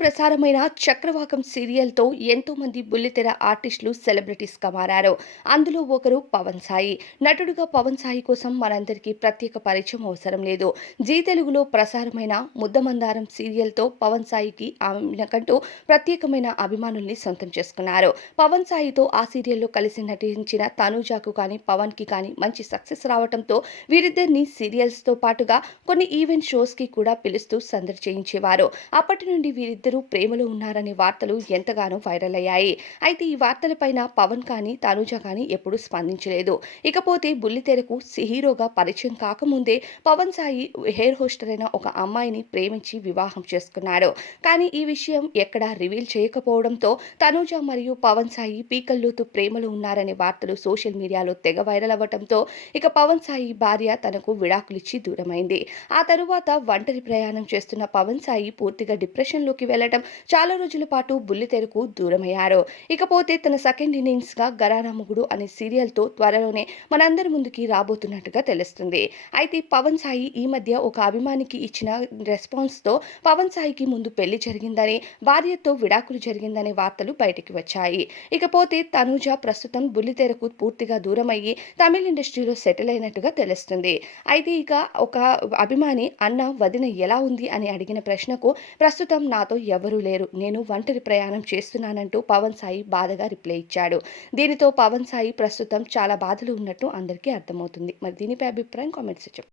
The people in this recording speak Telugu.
ప్రసారమైన 'చక్రవాకం' సీరియల్‌తో ఎంతోమంది బుల్లితెర ఆర్టిస్టులు సెలబ్రిటీస్‌గా మారారు. అందులో ఒకరు పవన్ సాయి. నటుడుగా పవన్ సాయి కోసం మనందరికీ ప్రత్యేక పరిచయం అవసరం లేదు. జీ తెలుగులో ప్రసారమైన 'ముద్దమందారం' సీరియల్‌తో పవన్ సాయికి ఆయనకంటూ ప్రత్యేకమైన అభిమానుల్ని సొంతం చేసుకున్నారు. పవన్ సాయితో ఆ సీరియల్‌లో కలిసి నటించిన తనూజకు కానీ, పవన్‌కి కానీ మంచి సక్సెస్ రావటంతో వీరిద్దరిని సీరియల్స్‌తో పాటుగా కొన్ని ఈవెంట్ షోస్‌కి కూడా పిలుస్తూ సందడి చేయించేవారు. అప్పటి నుండి వీరిద్దరూ ప్రేమలో ఉన్నారనే వార్తలు ఎంతగానో వైరల్ అయ్యాయి. అయితే ఈ వార్తలపైన పవన్ కానీ, తనూజ కానీ ఎప్పుడూ స్పందించలేదు. ఇకపోతే బుల్లితెరకు హీరోగా పరిచయం కాకముందే పవన్ సాయి హెయిర్ హోస్టర్ అయిన ఒక అమ్మాయిని ప్రేమించి వివాహం చేసుకున్నాడు. కానీ ఈ విషయం ఎక్కడా రివీల్ చేయకపోవడంతో తనూజ మరియు పవన్ సాయి పీకల్లోతు ప్రేమలో ఉన్నారనే వార్తలు సోషల్ మీడియాలో తెగ వైరల్ అవ్వడంతో ఇక పవన్ సాయి భార్య తనకు విడాకులిచ్చి దూరమైంది. ఆ తరువాత ఒంటరి ప్రయాణం చేస్తున్న పవన్ సాయి పూర్తిగా డిప్రెషన్‌లోకి వెళ్లడం, చాలా రోజుల పాటు బుల్లితెరకు దూరమయ్యారు. ఇకపోతే తన సెకండ్ ఇన్నింగ్స్‌గా 'ఘరానా మొగుడు' అనే సీరియల్‌తో త్వరలోనే మనందరి ముందుకి రాబోతున్నట్టుగా తెలుస్తుంది. అయితే పవన్ సాయి ఈ మధ్య ఒక అభిమానికి ఇచ్చిన రెస్పాన్స్‌తో పవన్ సాయికి ముందు పెళ్లి జరిగిందని, భార్యతో విడాకులు జరిగిందనే వార్తలు బయటికి వచ్చాయి. ఇకపోతే తనూజ ప్రస్తుతం బుల్లితెరకు పూర్తిగా దూరమయ్యి తమిళ్ ఇండస్ట్రీలో సెటిల్ అయినట్టుగా తెలుస్తుంది. అయితే ఇక ఒక అభిమాని "అన్న, వదిన ఎలా ఉంది?" అని అడిగిన ప్రశ్నకు "ప్రస్తుతం నాతో ఎవరూ లేరు. నేను ఒంటరి ప్రయాణం చేస్తున్నానంటూ పవన్ సాయి బాధగా రిప్లై ఇచ్చాడు. దీనితో పవన్ సాయి ప్రస్తుతం చాలా బాధలో ఉన్నట్టు అందరికీ అర్థమవుతుంది. మరి దీనిపై అభిప్రాయం కామెంట్స్